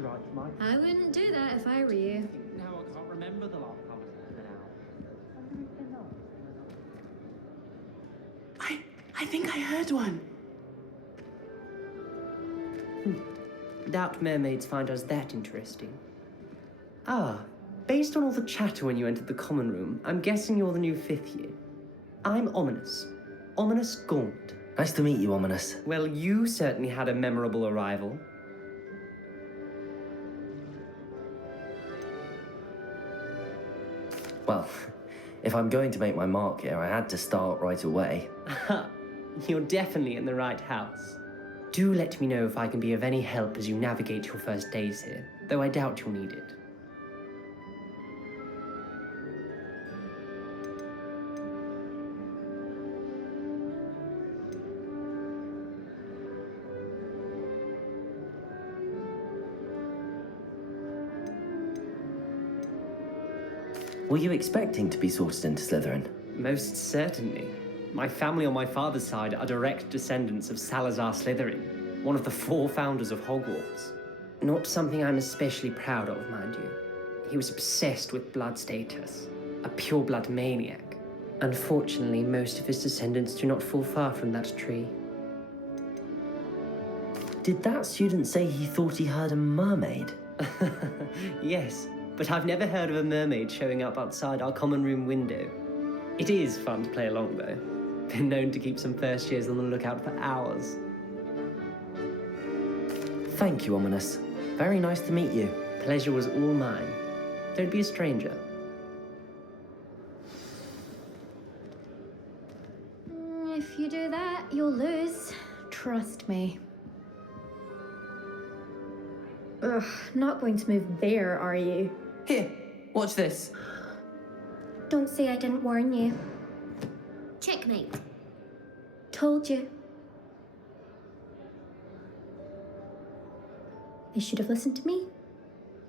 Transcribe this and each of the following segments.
you right for my... I wouldn't do that if I were you. Now I can't remember the last time I was there now. I think I heard one. Doubt mermaids find us that interesting. Ah, based on all the chatter when you entered the common room, I'm guessing you're the new 5th year. I'm Ominous. Ominous Gaunt. Nice to meet you, Ominous. Well, you certainly had a memorable arrival. Well, if I'm going to make my mark here, I had to start right away. You're definitely in the right house. Do let me know if I can be of any help as you navigate your first days here, though I doubt you'll need it. Were you expecting to be sorted into Slytherin? Most certainly. My family on my father's side are direct descendants of Salazar Slytherin, one of the 4 founders of Hogwarts. Not something I'm especially proud of, mind you. He was obsessed with blood status, a pure-blood maniac. Unfortunately, most of his descendants do not fall far from that tree. Did that student say he thought he heard a mermaid? Yes, but I've never heard of a mermaid showing up outside our common room window. It is fun to play along, though. Been known to keep some first years on the lookout for hours. Thank you, Ominous. Very nice to meet you. Pleasure was all mine. Don't be a stranger. If you do that, you'll lose. Trust me. Ugh, not going to move there, are you? Here, watch this. Don't say I didn't warn you. Checkmate. Told you. They should have listened to me.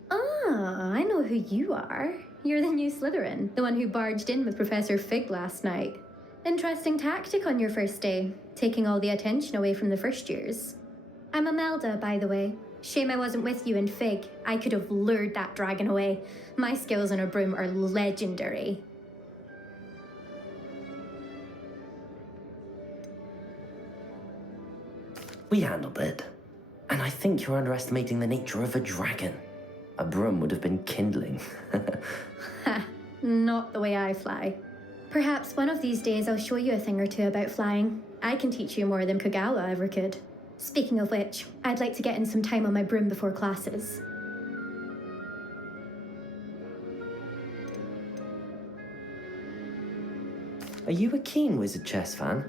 Ah, I know who you are. You're the new Slytherin, the one who barged in with Professor Fig last night. Interesting tactic on your first day, taking all the attention away from the first years. I'm Imelda, by the way. Shame I wasn't with you in Fig. I could have lured that dragon away. My skills on a broom are legendary. We handled it. And I think you're underestimating the nature of a dragon. A broom would have been kindling. Ha, not the way I fly. Perhaps one of these days I'll show you a thing or two about flying. I can teach you more than Kogawa ever could. Speaking of which, I'd like to get in some time on my broom before classes. Are you a keen Wizard Chess fan?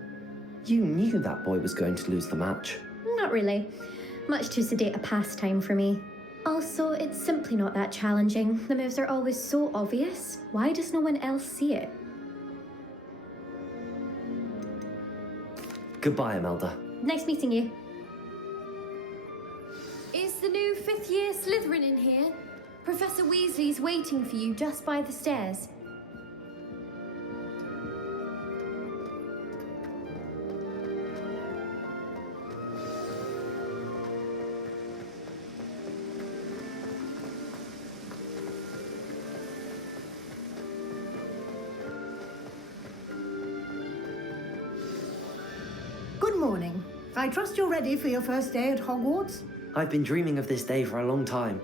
You knew that boy was going to lose the match. Not really. Much too sedate a pastime for me. Also, it's simply not that challenging. The moves are always so obvious. Why does no one else see it? Goodbye, Imelda. Nice meeting you. Is the new 5th year Slytherin in here? Professor Weasley's waiting for you just by the stairs. Good morning. I trust you're ready for your first day at Hogwarts? I've been dreaming of this day for a long time.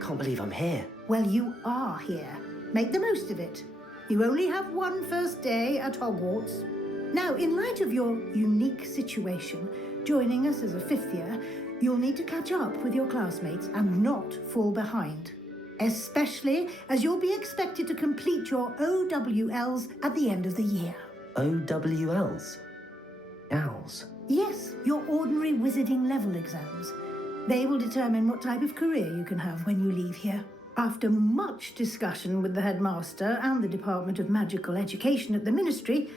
Can't believe I'm here. Well, you are here. Make the most of it. You only have one first day at Hogwarts. Now, in light of your unique situation, joining us as a 5th year, you'll need to catch up with your classmates and not fall behind. Especially as you'll be expected to complete your OWLs at the end of the year. OWLs? Owls? Yes, your ordinary wizarding level exams. They will determine what type of career you can have when you leave here. After much discussion with the headmaster and the Department of Magical Education at the Ministry,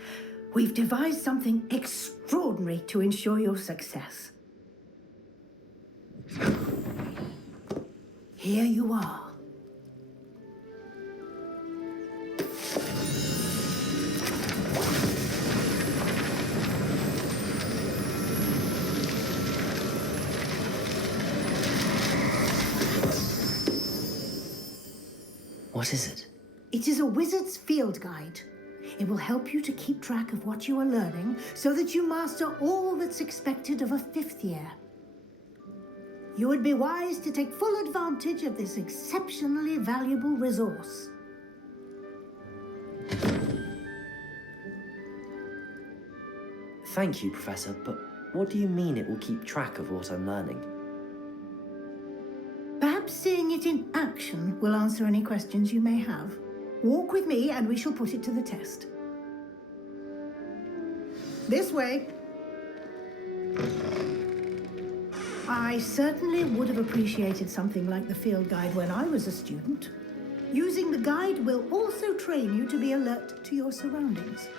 we've devised something extraordinary to ensure your success. Here you are. What is it? It is a wizard's field guide. It will help you to keep track of what you are learning so that you master all that's expected of a 5th year. You would be wise to take full advantage of this exceptionally valuable resource. Thank you, Professor, but what do you mean it will keep track of what I'm learning? Perhaps seeing it in action will answer any questions you may have. Walk with me and we shall put it to the test. This way. I certainly would have appreciated something like the field guide when I was a student. Using the guide will also train you to be alert to your surroundings.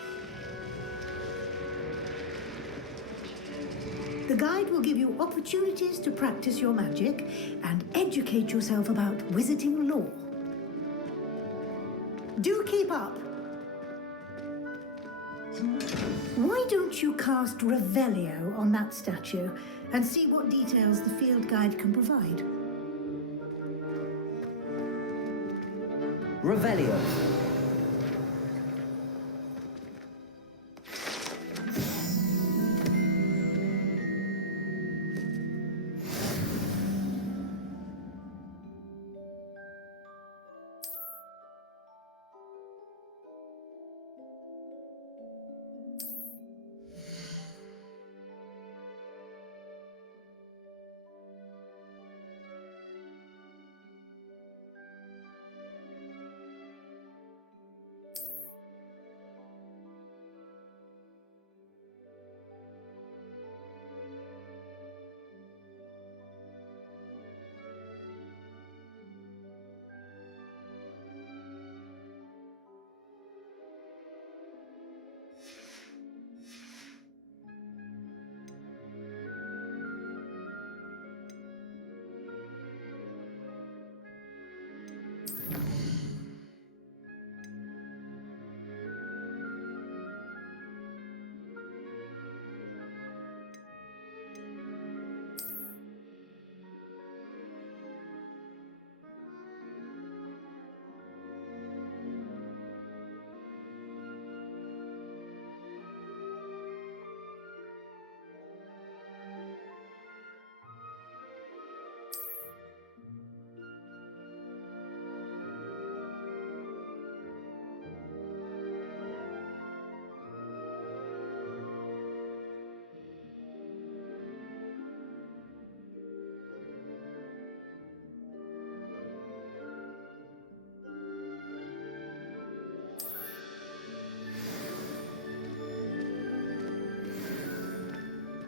The guide will give you opportunities to practice your magic and educate yourself about wizarding lore. Do keep up. Why don't you cast Revelio on that statue and see what details the field guide can provide? Revelio.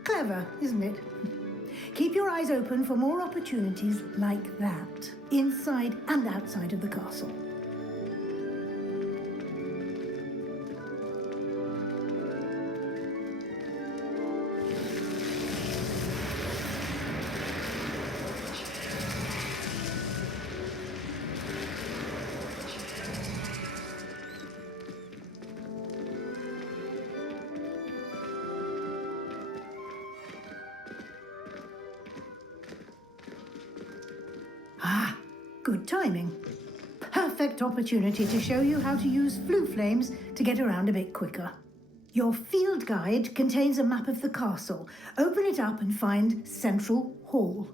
Clever, isn't it? Keep your eyes open for more opportunities like that, inside and outside of the castle. Ah, good timing. Perfect opportunity to show you how to use flue flames to get around a bit quicker. Your field guide contains a map of the castle. Open it up and find Central Hall.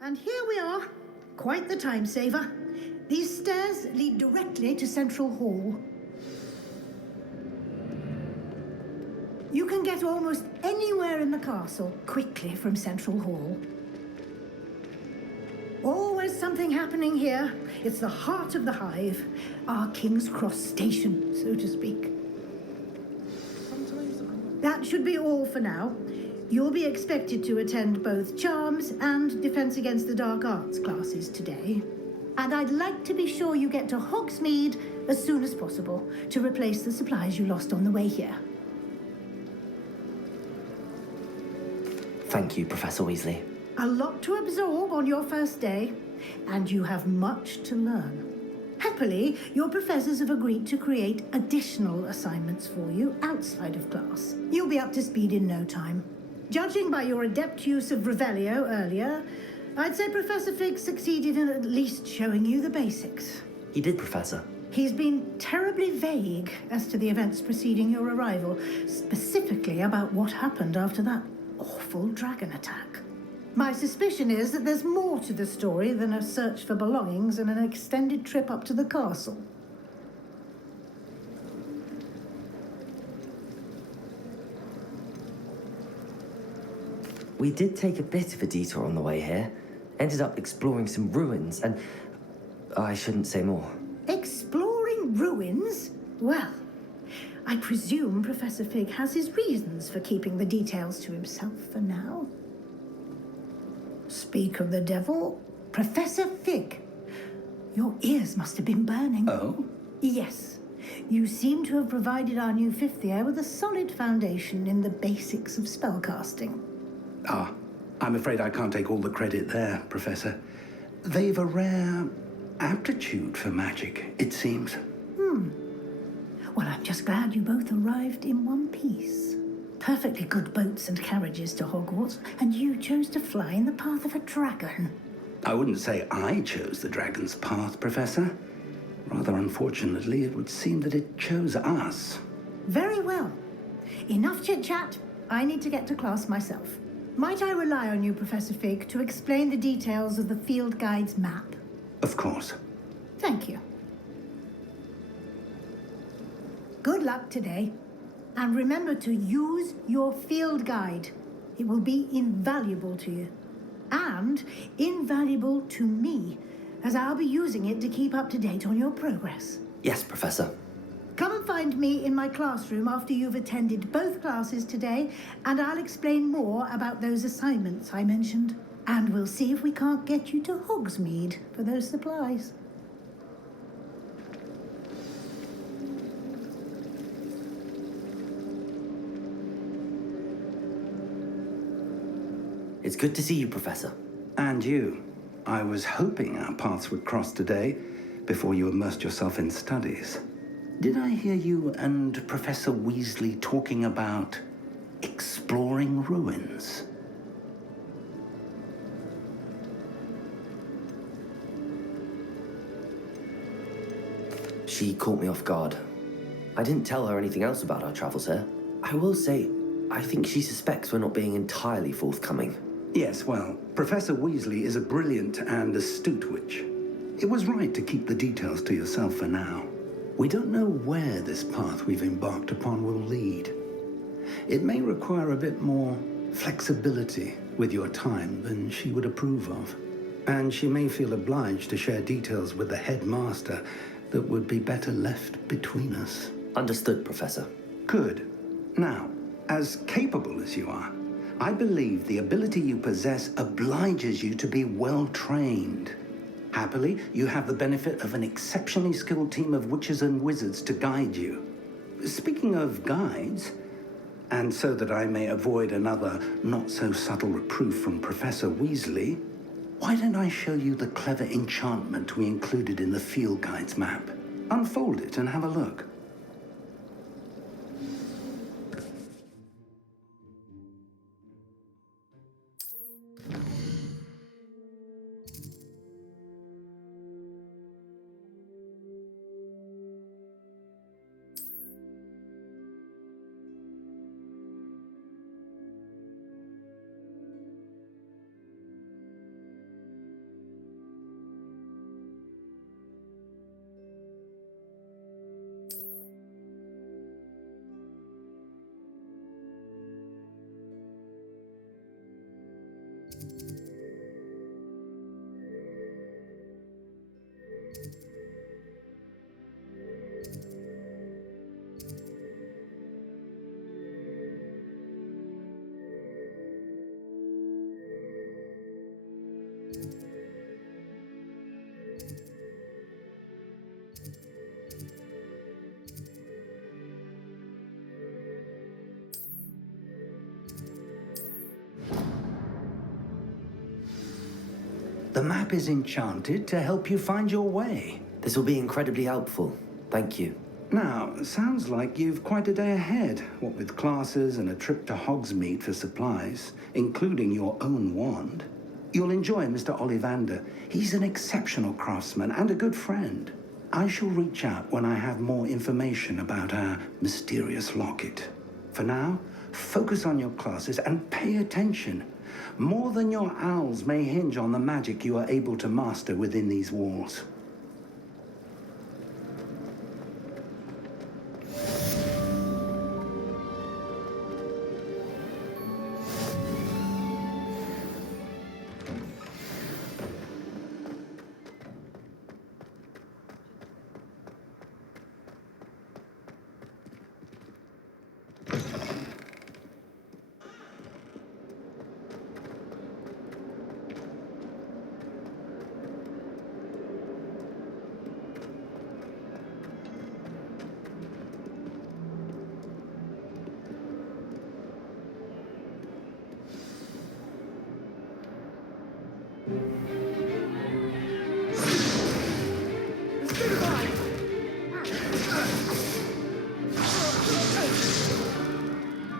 And here we are. Quite the time saver. These stairs lead directly to Central Hall. You can get almost anywhere in the castle quickly from Central Hall. Always something happening here. It's the heart of the hive, our King's Cross station, so to speak. That should be all for now. You'll be expected to attend both Charms and Defense Against the Dark Arts classes today. And I'd like to be sure you get to Hogsmeade as soon as possible to replace the supplies you lost on the way here. Thank you, Professor Weasley. A lot to absorb on your first day, and you have much to learn. Happily, your professors have agreed to create additional assignments for you outside of class. You'll be up to speed in no time. Judging by your adept use of Revelio earlier, I'd say Professor Fig succeeded in at least showing you the basics. He did, Professor. He's been terribly vague as to the events preceding your arrival, specifically about what happened after that awful dragon attack. My suspicion is that there's more to the story than a search for belongings and an extended trip up to the castle. We did take a bit of a detour on the way here. Ended up exploring some ruins and... I shouldn't say more. Exploring ruins? Well, I presume Professor Fig has his reasons for keeping the details to himself for now. Speak of the devil, Professor Fig. Your ears must have been burning. Oh? Yes. You seem to have provided our new fifth year with a solid foundation in the basics of spellcasting. Ah, I'm afraid I can't take all the credit there, Professor. They've a rare aptitude for magic, it seems. Well, I'm just glad you both arrived in one piece. Perfectly good boats and carriages to Hogwarts, and you chose to fly in the path of a dragon. I wouldn't say I chose the dragon's path, Professor. Rather unfortunately, it would seem that it chose us. Very well. Enough chit-chat. I need to get to class myself. Might I rely on you, Professor Fig, to explain the details of the field guide's map? Of course. Thank you. Good luck today. And remember to use your field guide. It will be invaluable to you. And invaluable to me, as I'll be using it to keep up to date on your progress. Yes, Professor. Come and find me in my classroom after you've attended both classes today, and I'll explain more about those assignments I mentioned. And we'll see if we can't get you to Hogsmeade for those supplies. It's good to see you, Professor. And you. I was hoping our paths would cross today before you immersed yourself in studies. Did I hear you and Professor Weasley talking about exploring ruins? She caught me off guard. I didn't tell her anything else about our travels here. I will say, I think she suspects we're not being entirely forthcoming. Yes, well, Professor Weasley is a brilliant and astute witch. It was right to keep the details to yourself for now. We don't know where this path we've embarked upon will lead. It may require a bit more flexibility with your time than she would approve of. And she may feel obliged to share details with the headmaster that would be better left between us. Understood, Professor. Good. Now, as capable as you are, I believe the ability you possess obliges you to be well trained. Happily, you have the benefit of an exceptionally skilled team of witches and wizards to guide you. Speaking of guides, and so that I may avoid another not-so-subtle reproof from Professor Weasley, why don't I show you the clever enchantment we included in the field guide's map? Unfold it and have a look. The map is enchanted to help you find your way. This will be incredibly helpful. Thank you. Now, sounds like you've quite a day ahead, what with classes and a trip to Hogsmeade for supplies, including your own wand. You'll enjoy Mr. Ollivander. He's an exceptional craftsman and a good friend. I shall reach out when I have more information about our mysterious locket. For now, focus on your classes and pay attention. More than your owls may hinge on the magic you are able to master within these walls.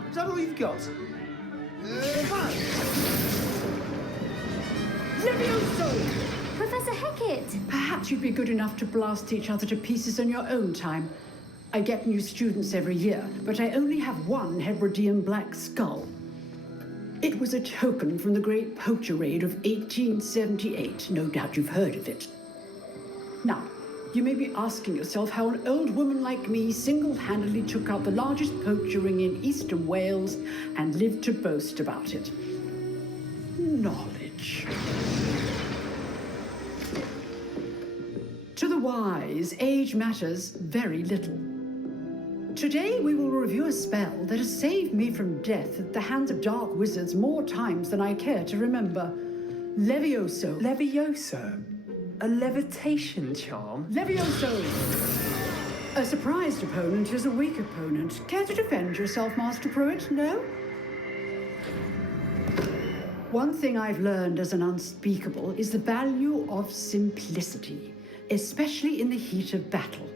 Is that all you've got? Professor Hecat! Perhaps you'd be good enough to blast each other to pieces on your own time. I get new students every year, but I only have one Hebridean black skull. It was a token from the Great Poacher Raid of 1878. No doubt you've heard of it. Now, you may be asking yourself how an old woman like me single-handedly took out the largest poacher ring in eastern Wales and lived to boast about it. Knowledge. To the wise, age matters very little. Today we will review a spell that has saved me from death at the hands of dark wizards more times than I care to remember. Levioso. Levioso? A levitation charm? Levioso! A surprised opponent is a weak opponent. Care to defend yourself, Master Pruitt? No? One thing I've learned as an unspeakable is the value of simplicity, especially in the heat of battle.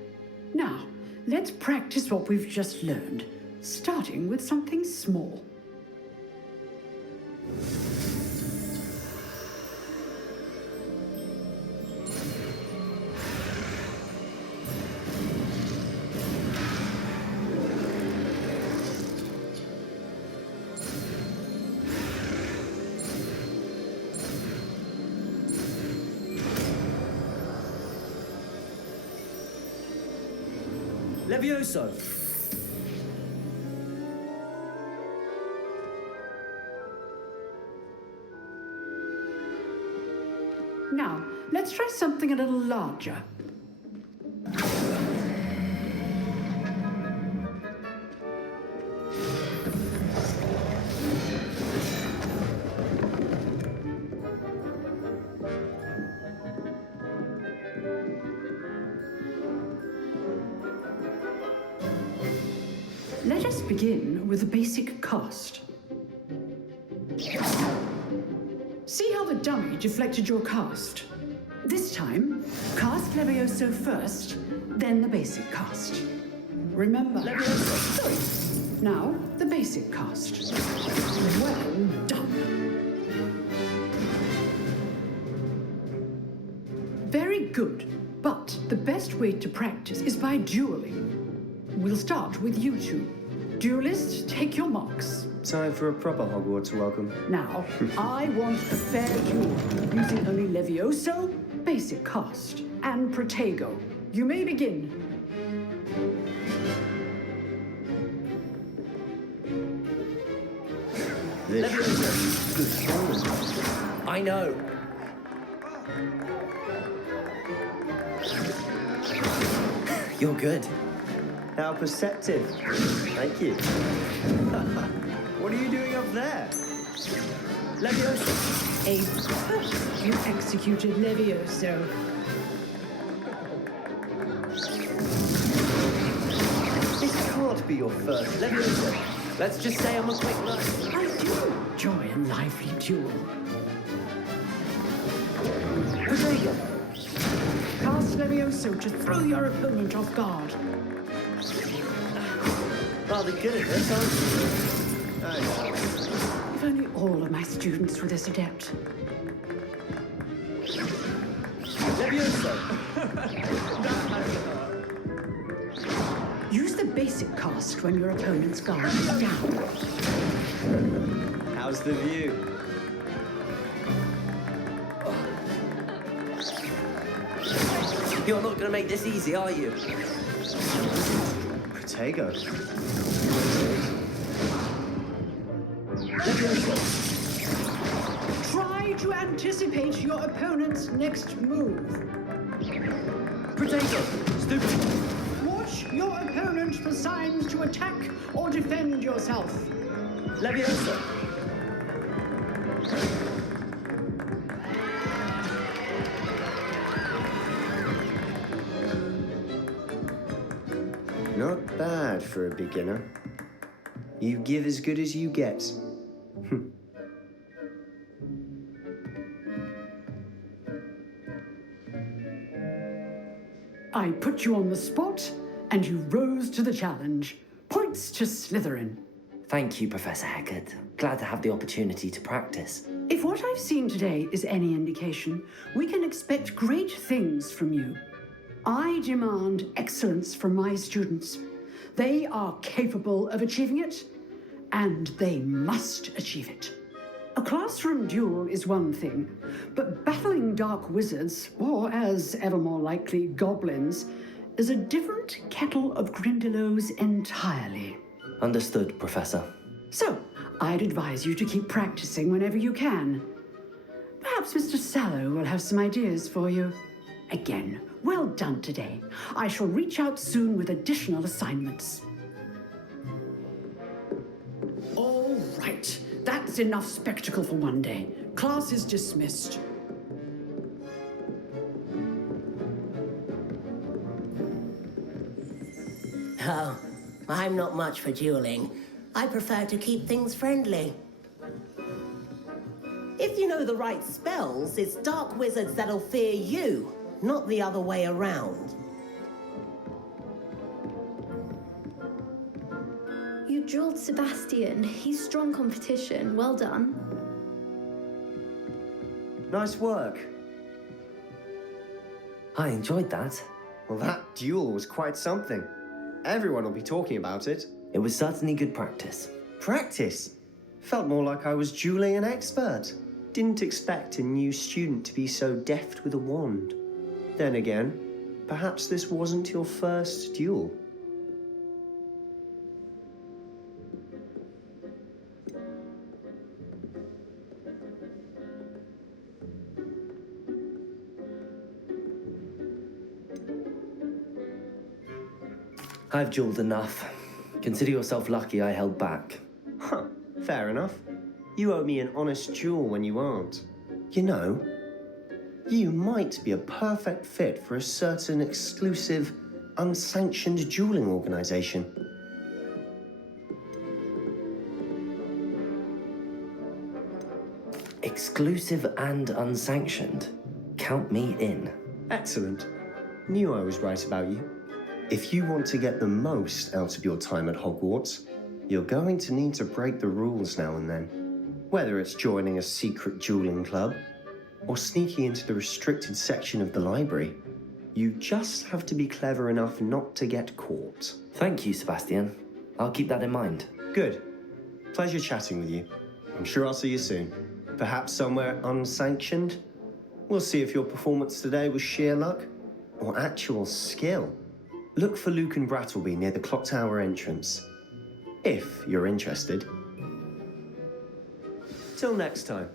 Now, let's practice what we've just learned, starting with something small. Levioso! Now, let's try something a little larger. Let us begin with the basic cast. See how the dummy deflected your cast? This time, cast Levioso first, then the basic cast. Remember, Levioso. Sorry. Now, the basic cast. Well done. Very good, but the best way to practice is by dueling. We'll start with you two. Duelists, take your marks. Time for a proper Hogwarts welcome. Now, I want a fair duel, using only Levioso, basic cast, and Protego. You may begin. I know. You're good. How perceptive. Thank you. What are you doing up there? A you executed Levioso. This can't be your first Levioso. Let's just say I'm a quick learner. I do enjoy a lively duel. Protego. Cast Levioso to throw your opponent off guard. Rather good at this, aren't you? If only all of my students were this adept. Levioso. Use the basic cast when your opponent's guard is down. How's the view? You're not going to make this easy, are you? Protego. Try to anticipate your opponent's next move. Protego. Stupid. Watch your opponent for signs to attack or defend yourself. Levioso. Not bad for a beginner. You give as good as you get. I put you on the spot, and you rose to the challenge. Points to Slytherin. Thank you, Professor Hecat. Glad to have the opportunity to practice. If what I've seen today is any indication, we can expect great things from you. I demand excellence from my students. They are capable of achieving it, and they must achieve it. A classroom duel is one thing, but battling dark wizards, or as ever more likely, goblins, is a different kettle of Grindylows entirely. Understood, Professor. So, I'd advise you to keep practicing whenever you can. Perhaps Mr. Sallow will have some ideas for you. Again, well done today. I shall reach out soon with additional assignments. All right, that's enough spectacle for one day. Class is dismissed. Oh, I'm not much for dueling. I prefer to keep things friendly. If you know the right spells, it's dark wizards that'll fear you, not the other way around. You drilled Sebastian. He's strong competition. Well done. Nice work. I enjoyed that. Well, that duel was quite something. Everyone will be talking about it. It was certainly good practice. Practice? Felt more like I was dueling an expert. Didn't expect a new student to be so deft with a wand. Then again, perhaps this wasn't your first duel. I've duelled enough. Consider yourself lucky I held back. Huh, fair enough. You owe me an honest duel when you aren't. You know, you might be a perfect fit for a certain exclusive, unsanctioned dueling organization. Exclusive and unsanctioned. Count me in. Excellent. Knew I was right about you. If you want to get the most out of your time at Hogwarts, you're going to need to break the rules now and then. Whether it's joining a secret dueling club or sneaking into the restricted section of the library, you just have to be clever enough not to get caught. Thank you, Sebastian. I'll keep that in mind. Good. Pleasure chatting with you. I'm sure I'll see you soon. Perhaps somewhere unsanctioned? We'll see if your performance today was sheer luck or actual skill. Look for Luke and Brattleby near the clock tower entrance, if you're interested. Till next time.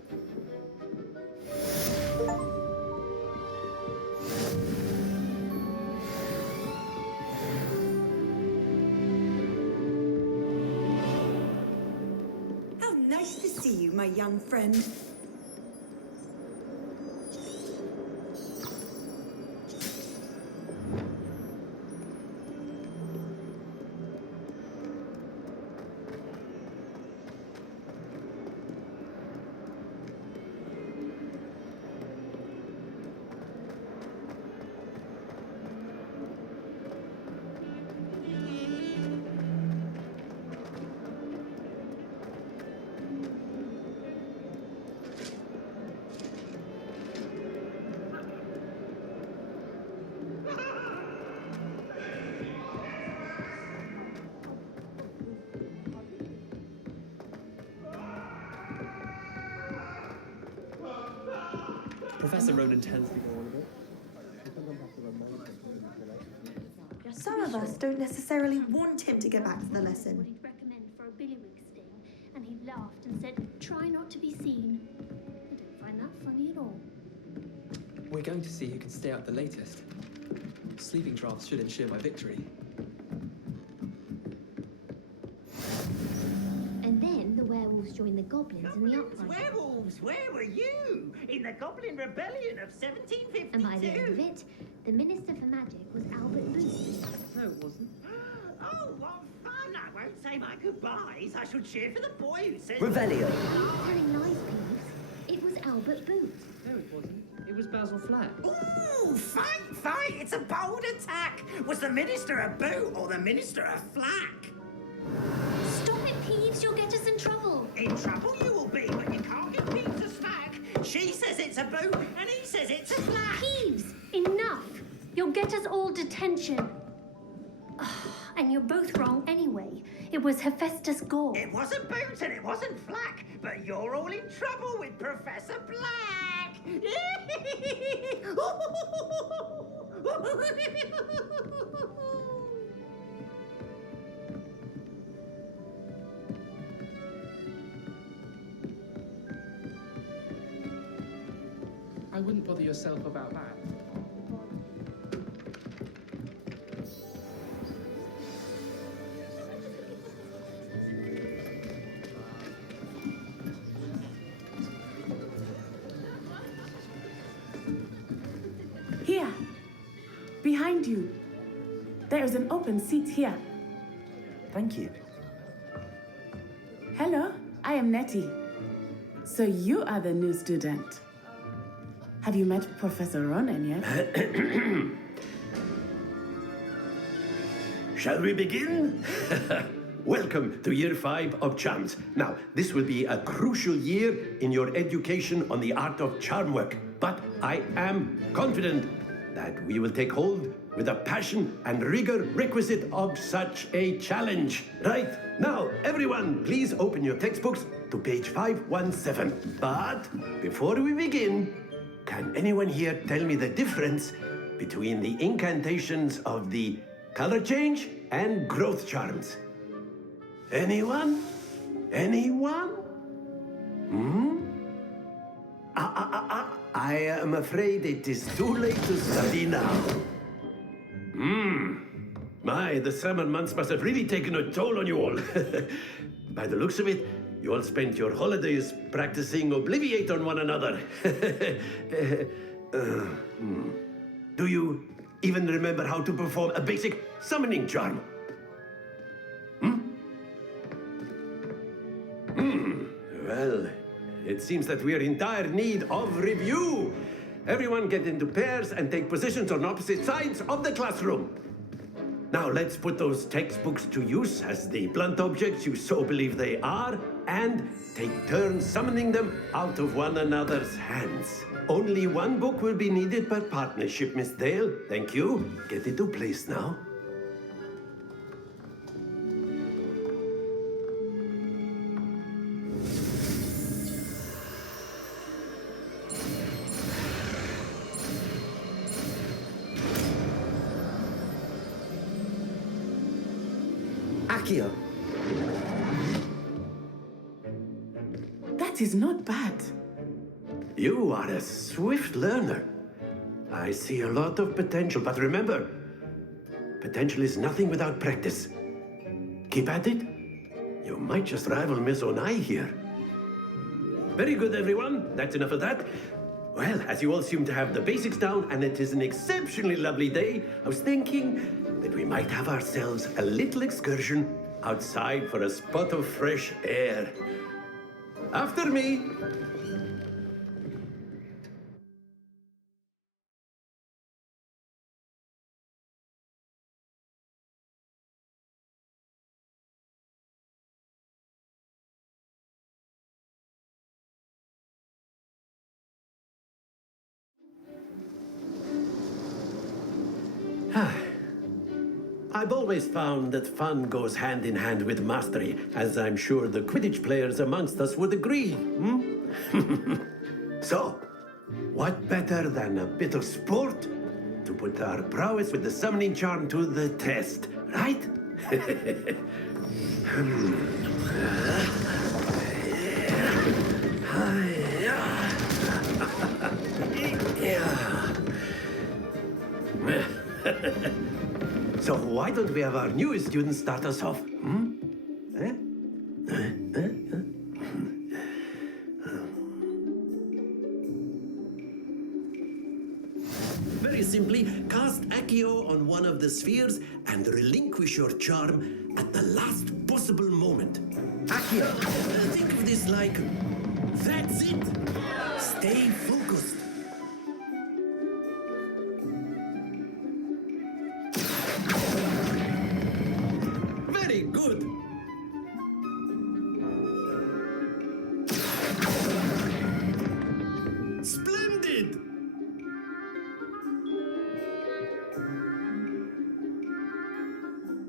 How nice to see you, my my young friend. Professor Ronan tends to go on a bit. Some of us don't necessarily want him to get back to the lesson. What he'd recommend for a billywig sting, and he laughed and said, "Try not to be seen." I don't find that funny at all. We're going to see who can stay up the latest. Sleeping drafts should ensure my victory. And then the werewolves joined the goblins in the uprising. Werewolves, where were you? In the Goblin Rebellion of 1752? And by the end of it, the Minister for Magic was Albert Booth. No, it wasn't. Oh, what fun! I won't say my goodbyes. I shall cheer for the boy who says... Revelio. Telling lies, Peeves. It was Albert Booth. No, it wasn't. It was Basil Flack. Ooh, fight, fight! It's a bold attack! Was the Minister a boot or the Minister a flack? Stop it, Peeves. You'll get us in trouble. In trouble you will be, but you can't give Peeves a smack. She says it's a boot, and he says it's a flack. Peeves, enough. You'll get us all detention. And you're both wrong anyway. It was Hephaestus Gore. It wasn't boot and it wasn't flack, but you're all in trouble with Professor Black. I wouldn't bother yourself about that. Here, behind you. There is an open seat here. Thank you. Hello, I am Nettie. So you are the new student. Have you met Professor Ronan yet? Shall we begin? Welcome to Year 5 of Charms. Now, this will be a crucial year in your education on the art of charm work, but I am confident that we will take hold with the passion and rigor requisite of such a challenge. Right, now, everyone, please open your textbooks to page 517. But before we begin, can anyone here tell me the difference between the incantations of the color change and growth charms? Anyone? Anyone? I am afraid it is too late to study now. My, the summer months must have really taken a toll on you all. By the looks of it, you all spent your holidays practicing Obliviate on one another. Do you even remember how to perform a basic summoning charm? Well, it seems that we are in dire need of review. Everyone get into pairs and take positions on opposite sides of the classroom. Now let's put those textbooks to use as the blunt objects you so believe they are, and take turns summoning them out of one another's hands. Only one book will be needed per partnership, Miss Dale. Thank you. Get into place now. Accio. That is not bad. You are a swift learner. I see a lot of potential, but remember, potential is nothing without practice. Keep at it. You might just rival Miss Onai here. Very good, everyone. That's enough of that. Well, as you all seem to have the basics down, and it is an exceptionally lovely day, I was thinking that we might have ourselves a little excursion outside for a spot of fresh air. After me. I've always found that fun goes hand in hand with mastery, as I'm sure the Quidditch players amongst us would agree. So, what better than a bit of sport to put our prowess with the summoning charm to the test, right? So why don't we have our newest student start us off? Very simply, cast Accio on one of the spheres and relinquish your charm at the last possible moment. Accio! Think of this like... That's it! Stay focused. Very good. Splendid!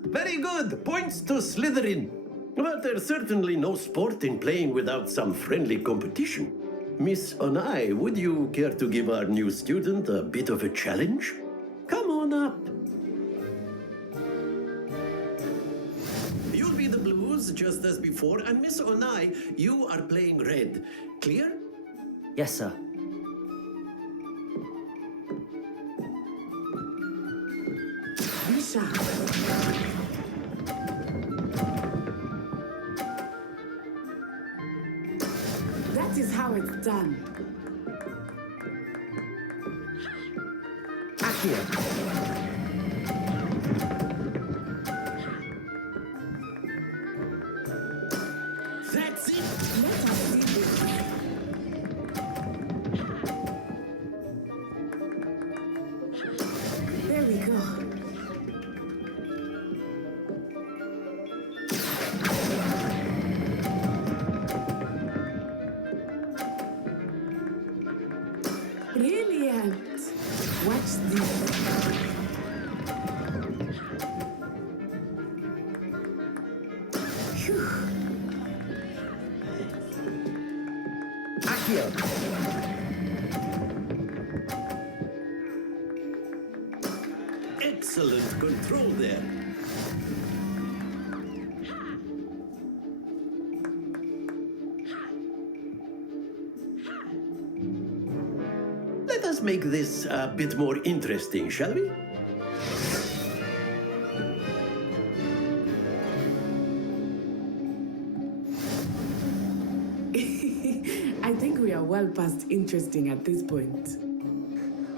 Very good. Points to Slytherin. But there's certainly no sport in playing without some friendly competition. Miss Onai, would you care to give our new student a bit of a challenge? Come on up. You'll be the blues just as before, and Miss Onai, you are playing red. Clear? Yes, sir. Misha. That is how it's done. Accio. That's it. Let us see this. There we go. Brilliant. Watch this. Phew. Accio. Excellent control there. Let us make this a bit more interesting, shall we? I think we are well past interesting at this point.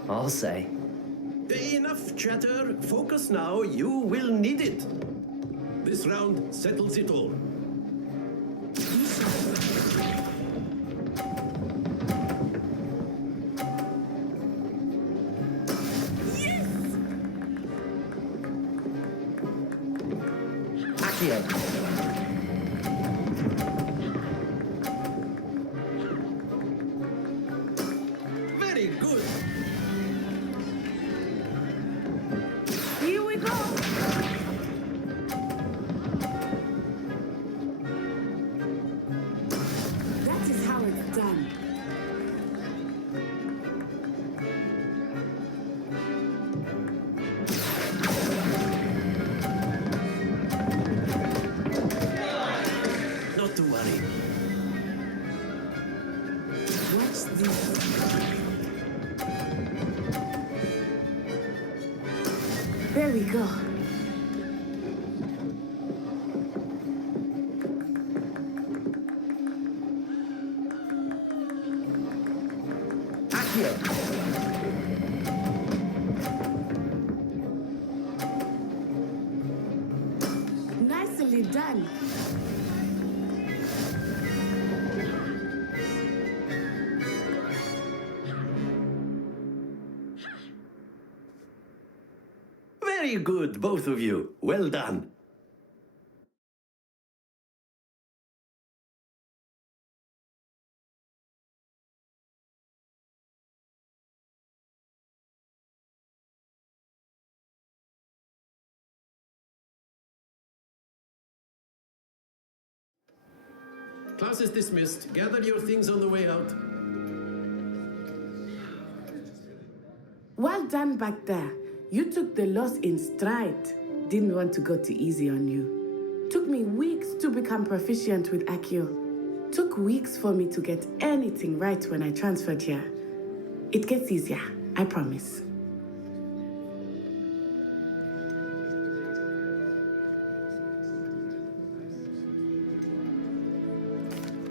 I'll say. Enough chatter. Focus now. You will need it. This round settles it all. Accio. Very good. Here we go. That is how it's done. Not to worry. Watch this. There we go. Very good, both of you. Well done. Class is dismissed. Gather your things on the way out. Well done back there. You took the loss in stride. Didn't want to go too easy on you. Took me weeks to become proficient with Accio. Took weeks for me to get anything right when I transferred here. It gets easier, I promise.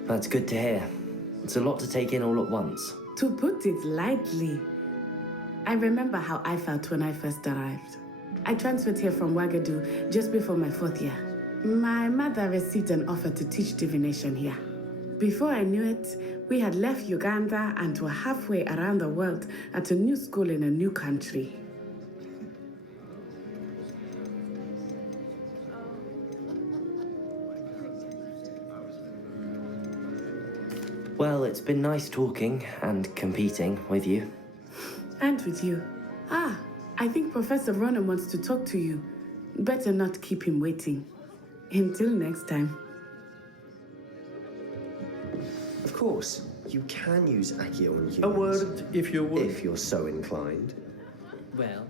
That's good to hear. It's a lot to take in all at once. To put it lightly, I remember how I felt when I first arrived. I transferred here from Ouagadougou just before my 4th year. My mother received an offer to teach divination here. Before I knew it, we had left Uganda and were halfway around the world at a new school in a new country. Well, it's been nice talking and competing with you. And with you. Ah, I think Professor Ronan wants to talk to you. Better not keep him waiting. Until next time. Of course, you can use Accio on humans. A word, if you would. If you're so inclined. Well,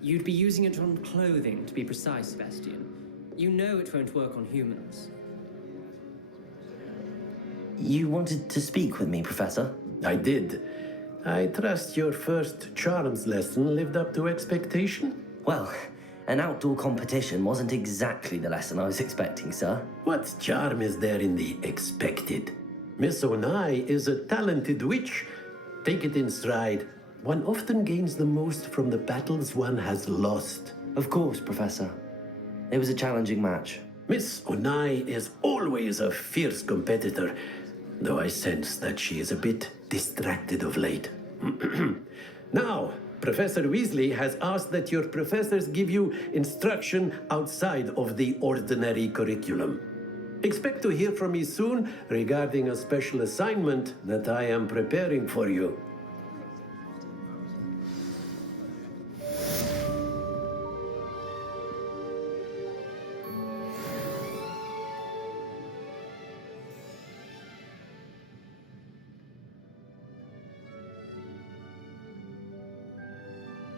you'd be using it on clothing, to be precise, Sebastian. You know it won't work on humans. You wanted to speak with me, Professor? I did. I trust your first charms lesson lived up to expectation? Well, an outdoor competition wasn't exactly the lesson I was expecting, sir. What charm is there in the expected? Miss Onai is a talented witch. Take it in stride. One often gains the most from the battles one has lost. Of course, Professor. It was a challenging match. Miss Onai is always a fierce competitor, though I sense that she is a bit distracted of late. Now, Professor Weasley has asked that your professors give you instruction outside of the ordinary curriculum. Expect to hear from me soon regarding a special assignment that I am preparing for you.